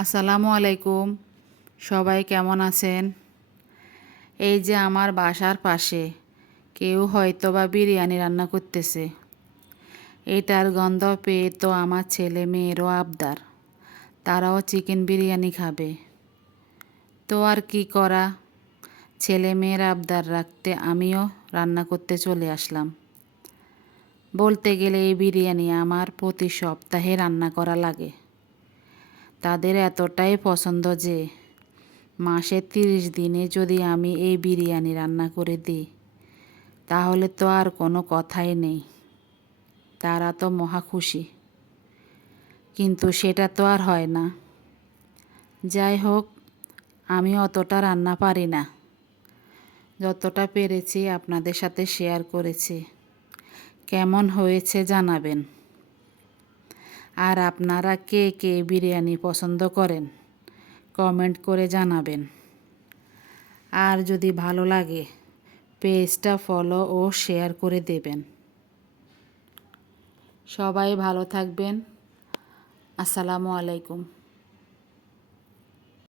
আসসালামু আলাইকুম। সবাই কেমন আছেন? এই যে আমার বাসার পাশে কেউ হয়তোবা বিরিয়ানি রান্না করতেছে। এটার গন্ধ পেয়ে তো আমার ছেলে মেয়েরও আবদার, তারাও চিকেন বিরিয়ানি খাবে। তো আর কি করা, ছেলে মেয়ের আবদার রাখতে আমিও রান্না করতে চলে আসলাম। বলতে গেলে এই বিরিয়ানি আমার প্রতি সপ্তাহে রান্না করা লাগে। তাদের এতটাই পছন্দ যে মাসে 30 দিনে যদি আমি এই বিরিয়ানি রান্না করে দিই, তাহলে তো আর কোনো কথাই নেই, তারা তো মহা খুশি। কিন্তু সেটা তো আর হয় না। যাই হোক, আমি অতটা রান্না পারি না, যতটা পেরেছি আপনাদের সাথে শেয়ার করেছি। কেমন হয়েছে জানাবেন। আর আপনারা কে কে বিরিয়ানি পছন্দ করেন কমেন্ট করে জানাবেন। আর যদি ভালো লাগে পেজটা ফলো ও শেয়ার করে দেবেন। সবাই ভালো থাকবেন। আসসালামু আলাইকুম।